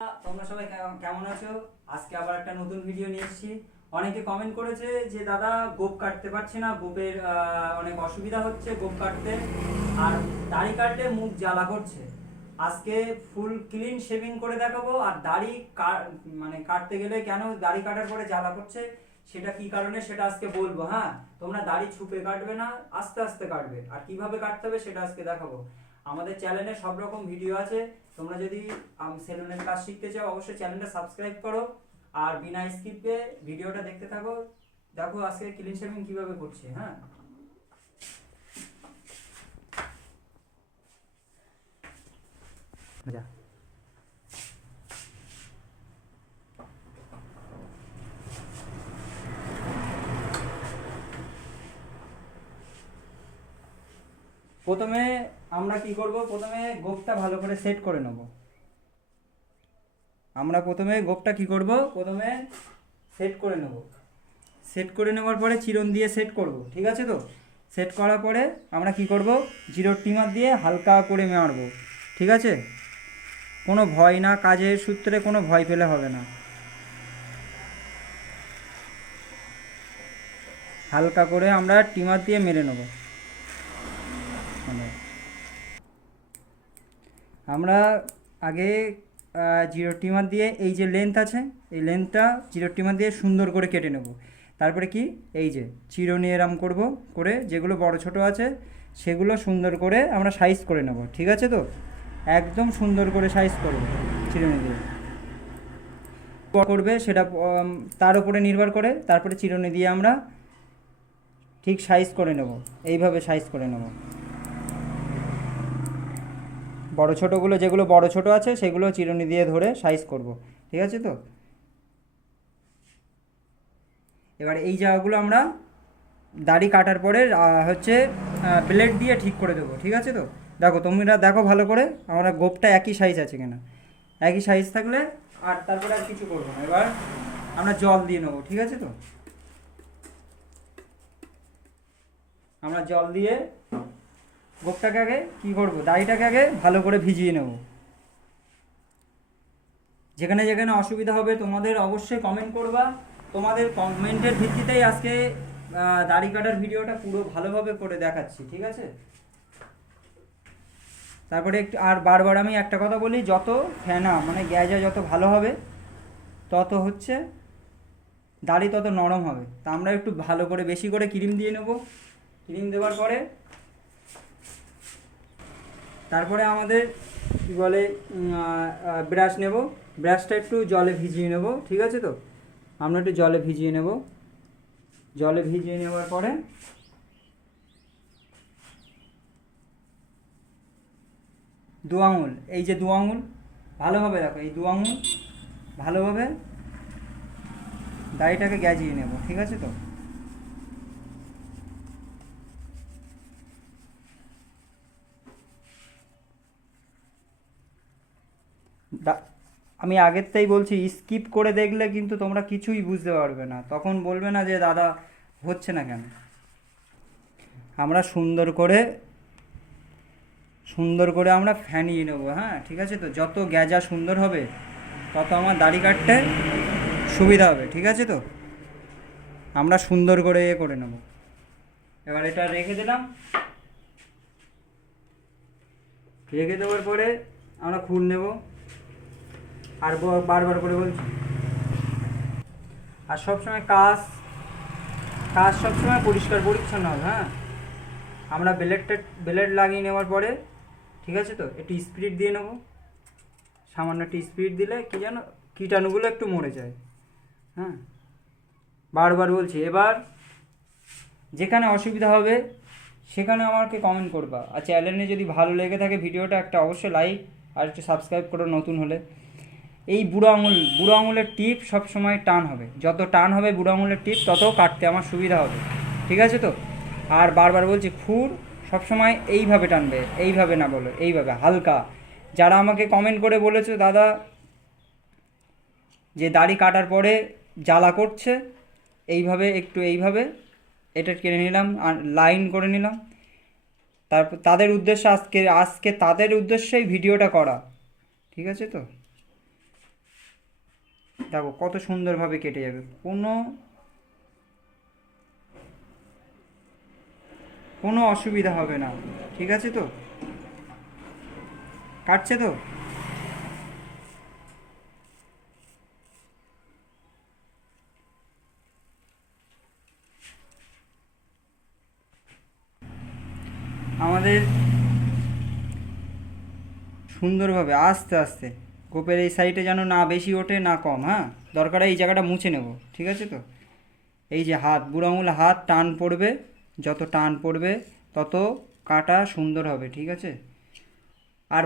তোমরা সবাই কেমন আছো? আজকে আবার একটা নতুন ভিডিও নিয়ে এসেছি। অনেকে কমেন্ট করেছে যে দাদা গোপ কাটতে পারছি না, গোপের অনেক অসুবিধা হচ্ছে গোপ কাটতে, আর দাড়ি কাটলে মুখ জ্বালা করছে। আজকে ফুল ক্লিন শেভিং করে দেখাবো, আর দাড়ি মানে কাটতে গেলে কেন দাড়ি কাটার পরে জ্বালা করছে সেটা কি কারণে সেটা আজকে বলবো। হ্যাঁ, তোমরা দাড়ি ছুপে কাটবে না, আস্তে আস্তে কাটবে, আর কিভাবে কাটতে হবে সেটা আজকে দেখাবো। আমাদের চ্যানেলে সব রকম ভিডিও আছে। তোমরা যদি সেলুনের কাজ শিখতে চাও অবশ্যই চ্যানেলটা সাবস্ক্রাইব করো, আর বিনা স্কিপে ভিডিওটা দেখতে থাকো। দেখো আজকে ক্লিন শেভিং কিভাবে করছে। হ্যাঁ, যা। প্রথমে আমরা কি করব, প্রথমে গোপটা ভালো করে সেট করে নেব। আমরা প্রথমে গোপটা কি করব, প্রথমে সেট করে নেব। সেট করে নেওয়ার পরে চিরুন দিয়ে সেট করব, ঠিক আছে তো? সেট করার পরে আমরা কি করব, জিরো ট্রিমার দিয়ে হালকা করে মারবো, ঠিক আছে? কোনো ভয় না, কাজের সূত্রে কোনো ভয় পেলে হবে না। হালকা করে আমরা ট্রিমার দিয়ে মেরে নেব। আমরা আগে জিরো ট্রিমার দিয়ে এই যে লেন্থ আছে, এই লেন্থটা জিরো ট্রিমার দিয়ে সুন্দর করে কেটে নেব। তারপরে কি, এই যে চিরুনি এরম করব, করে যেগুলো বড় ছোট আছে সেগুলো সুন্দর করে আমরা সাইজ করে নেব, ঠিক আছে তো? একদম সুন্দর করে সাইজ করব চিরুনি দিয়ে। করবে সেটা তার উপরে নির্ভর করে, তারপরে চিরুনি দিয়ে আমরা ঠিক সাইজ করে নেব, এইভাবে সাইজ করে নেব। বড় ছোটোগুলো যেগুলো বড় ছোট আছে সেগুলো চিরুনি দিয়ে ধরে সাইজ করব, ঠিক আছে তো? এবার এই জায়গাগুলো আমরা দাড়ি কাটার পরে হচ্ছে ব্লেড দিয়ে ঠিক করে দেবো, ঠিক আছে তো? দেখো তোমরা দেখো ভালো করে আমরা গোপটা একই সাইজ আছে কিনা। একই সাইজ থাকলে আর তারপরে আর কিছু করবো না। এবার আমরা জল দিয়ে নেবো, ঠিক আছে তো? আমরা জল দিয়ে গোপটাকে আগে কী করবো, দাড়িটাকে আগে ভালো করে ভিজিয়ে নেব। যেখানে যেখানে অসুবিধা হবে তোমাদের অবশ্যই কমেন্ট করবা। তোমাদের কমেন্টের ভিত্তিতেই আজকে দাড়ি কাটার ভিডিওটা পুরো ভালোভাবে করে দেখাচ্ছি, ঠিক আছে? তারপরে একটু আর বারবার আমি একটা কথা বলি, যত ফেনা মানে গ্যাজা যত ভালো হবে তত হচ্ছে দাড়ি তত নরম হবে। তা আমরা একটু ভালো করে বেশি করে ক্রিম দিয়ে নেব। ক্রিম দেওয়ার পরে তারপরে আমাদের কী বলে ব্রাশ নেব। ব্রাশটা একটু জলে ভিজিয়ে নেব, ঠিক আছে তো? আমরা একটু জলে ভিজিয়ে নেব। জলে ভিজিয়ে নেওয়ার পরে দু আঙুল, এই যে দু আঙুল ভালোভাবে দেখো, এই দু আঙুল ভালোভাবে দাড়িটাকে গ্যাজিয়ে নেব, ঠিক আছে তো? আমি আগেরটাই বলছি, স্কিপ করে দেখলে কিন্তু তোমরা কিছুই বুঝতে পারবে না, তখন বলবে না যে দাদা হচ্ছে না কেন। আমরা সুন্দর করে আমরা ফ্যানিয়ে নেবো, হ্যাঁ ঠিক আছে তো? যত গ্যাজা সুন্দর হবে তত আমার দাড়ি কাটতে সুবিধা হবে, ঠিক আছে তো? আমরা সুন্দর করে করে নেব। এবার এটা রেখে দিলাম। রেখে দেওয়ার পরে আমরা খুল নেব। আর বারবার করে বলছি, আর সবসময় কাজ কাজ সবসময় পরিষ্কার পরিচ্ছন্ন হবে। হ্যাঁ, আমরা ব্লেড লাগিয়ে নেওয়ার পরে, ঠিক আছে তো, একটু স্পিড দিয়ে নেব। সামান্য একটু স্পিড দিলে কি যেন কীটাণুগুলো একটু মরে যায়। হ্যাঁ, বারবার বলছি। এবার যেখানে অসুবিধা হবে সেখানে আমাকে কমেন্ট করবা, আর চ্যানেলে যদি ভালো লেগে থাকে ভিডিওটা একটা অবশ্যই লাইক আর একটু সাবস্ক্রাইব করো নতুন হলে। এই বুড়ো আঙুলের টিপ সব সময় টান হবে, যত টান হবে বুড়ো আঙুলের টিপ তত কাটতে আমার সুবিধা হবে, ঠিক আছে তো? আর বারবার বলছি, খুর সবসময় এইভাবে টানবে, এইভাবে না, বলো এইভাবে হালকা। যারা আমাকে কমেন্ট করে বলেছো দাদা যে দাড়ি কাটার পরে জ্বালা করছে, এইভাবে একটু এইভাবে এটা কেটে নিলাম আর লাইন করে নিলাম। তারপর তাদের উদ্দেশ্যে আজকে আজকে তাদের উদ্দেশ্যেই ভিডিওটা করা, ঠিক আছে তো? দেখো কত সুন্দরভাবে কেটে যাবে, কোনো অসুবিধা হবে না। ঠিক আছে তো, কাটছে তো। আমাদের সুন্দরভাবে আস্তে আস্তে গোপের এই সাইডে যেন না বেশি ওঠে না কম, হ্যাঁ, দরকার এই জায়গাটা মুছে নেব। ঠিক আছে তো, এই যে হাত, বুড়ো আঙুল হাত টান পড়বে, যত টান পড়বে তত কাটা সুন্দর হবে। ঠিক আছে, আর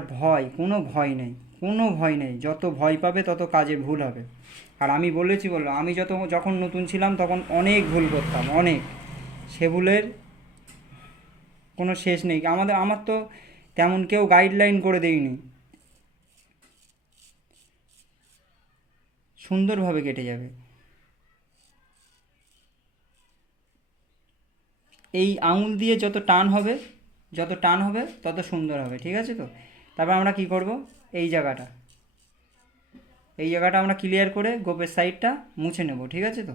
কোনো ভয় নেই, কোনো ভয় নেই। যত ভয় পাবে তত কাজে ভুল হবে। আর আমি বলেছি বললো, আমি যখন নতুন ছিলাম তখন অনেক ভুল করতাম, অনেক। সে ভুলের কোনো শেষ নেই। আমার তো তেমন কেউ গাইডলাইন করে দেয়নি, সুন্দরভাবে কেটে যাবে। এই আঙুল দিয়ে যত টান হবে তত সুন্দর হবে। ঠিক আছে তো, তারপর আমরা কি করব, এই জায়গাটা আমরা ক্লিয়ার করে গোপের সাইডটা মুছে নেব। ঠিক আছে তো।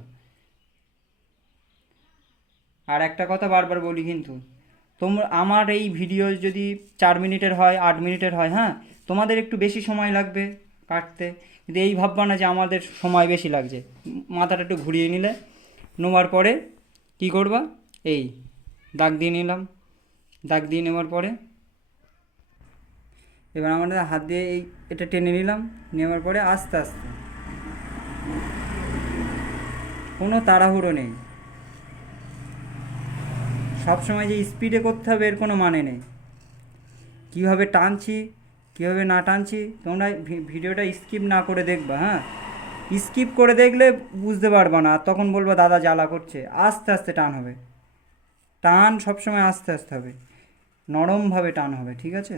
আর একটা কথা বারবার বলি, কিন্তু আমার এই ভিডিও যদি 4 মিনিটের হয়, 8 মিনিটের হয়, হ্যাঁ, তোমাদের একটু বেশি সময় লাগবে কাটতে, কিন্তু এই ভাববা না যে আমাদের সময় বেশি লাগছে। মাথাটা একটু ঘুরিয়ে নিলে, নোমার পরে কি করবা, এই দাগ দিয়ে নিলাম, দাগ দিয়ে নেওয়ার পরে এবার আমাদের হাত দিয়ে এটা টেনে নিলাম, নেওয়ার পরে আস্তে আস্তে, কোনো তাড়াহুড়ো নেই। সবসময় যে স্পিডে করতে হবে এর কোনো মানে নেই। কীভাবে টানছি কীভাবে না টানছি তোমরা ভিডিওটা স্কিপ না করে দেখবা, হ্যাঁ। স্কিপ করে দেখলে বুঝতে পারবা না, আর তখন বলবা দাদা জ্বালা করছে। আস্তে আস্তে টান হবে, টান সবসময় আস্তে আস্তে হবে, নরমভাবে টান হবে। ঠিক আছে,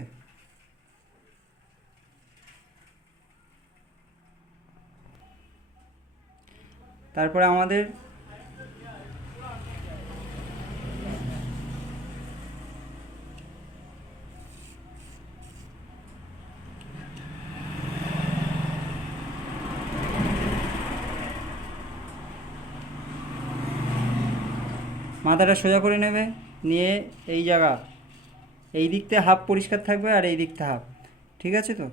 তারপরে আমাদের মাথাটা সোজা করে নেবে, নিয়ে এই জায়গা, এই দিকতে হাফ পরিষ্কার থাকবে আর এই দিকতে হাফ। ঠিক আছে তো,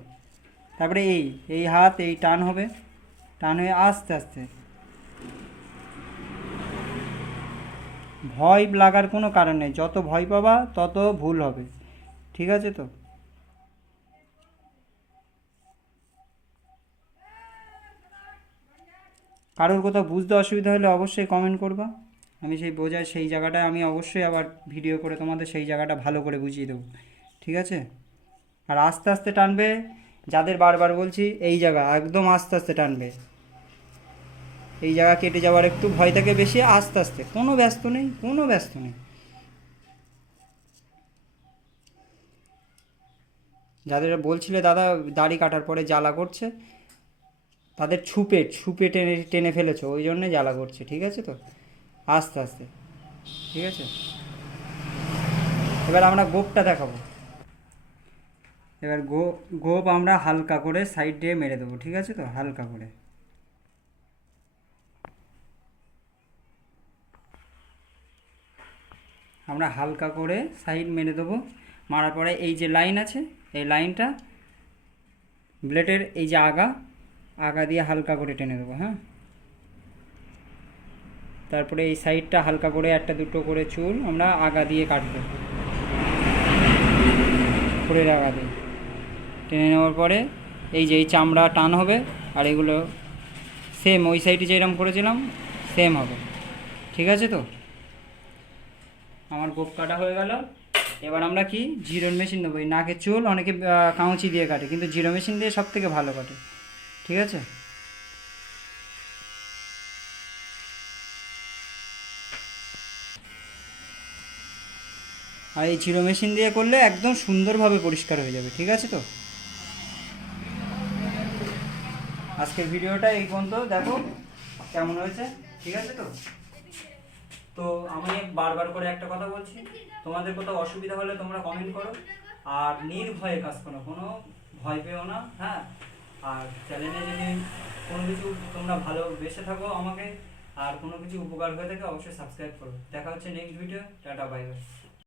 তারপরে এই হাত এই টান হবে, টান হয়ে আস্তে আস্তে, ভয় লাগার কোনো কারণ নেই। যত ভয় পাবা তত ভুল হবে। ঠিক আছে তো, কারোর কোথাও বুঝতে অসুবিধা হলে অবশ্যই কমেন্ট করবা। আমি সেই জায়গাটায় আমি অবশ্যই আবার ভিডিও করে তোমাদের সেই জায়গাটা ভালো করে বুঝিয়ে দেবো। ঠিক আছে, আর আস্তে আস্তে টানবে। যাদের বারবার বলছি এই জায়গা একদম আস্তে আস্তে টানবে। এই জায়গা কেটে যাওয়ার একটু ভয় থাকে বেশি, আস্তে আস্তে, কোনো ব্যস্ত নেই। যাদের বলছিলে দাদা দাড়ি কাটার পরে জ্বালা করছে, তাদের ছুপে টেনে টেনে ফেলেছো, ওই জন্যে জ্বালা করছে। ঠিক আছে তো, আস্তে আস্তে। ঠিক আছে, এবার আমরা গোপটা দেখাবো। এবার গোপ আমরা হালকা করে সাইড দিয়ে মেরে দেবো। ঠিক আছে তো, হালকা করে আমরা হালকা করে সাইড মেরে দেবো। মারার পরে এই যে লাইন আছে, এই লাইনটা ব্লেডের এই যে আগা দিয়ে হালকা করে টেনে দেবো, হ্যাঁ। তারপরে এই সাইডটা হালকা করে একটা দুটো করে চুল আমরা আগা দিয়ে কাটবো, খুঁড়ের আগা দিয়ে টেনে নেওয়ার পরে এই যে এই চামড়া টান হবে, আর এগুলো সেম ওই সাইডে যেরকম করেছিলাম সেম হবে। ঠিক আছে তো, আমার গোপ কাটা হয়ে গেল। এবার আমরা কি জিরোর মেশিন দেবো। এই নাকের চুল অনেকে কাঁচি দিয়ে কাটে, কিন্তু জিরো মেশিন দিয়ে সব থেকে ভালো কাটে। ঠিক আছে, আর এই জিরো মেশিন দিয়ে করলে একদম সুন্দরভাবে পরিষ্কার হয়ে যাবে। ঠিক আছে তো, আজকের ভিডিওটা এই পর্যন্ত, দেখো কেমন হয়েছে। ঠিক আছে তো, তো আমি বারবার করে একটা কথা বলছি, তোমাদের কোথাও অসুবিধা হলে তোমরা কমেন্ট করো, আর নির্ভয়ে কাজ করো, কোনো ভয় পেও না, হ্যাঁ। আর চ্যানেলে যদি কোনো কিছু তোমরা ভালোবেসে থাকো আমাকে, আর কোনো কিছু উপকার হয়ে থাকে অবশ্যই সাবস্ক্রাইব করো। দেখা হচ্ছে next video. Tata, bye bye.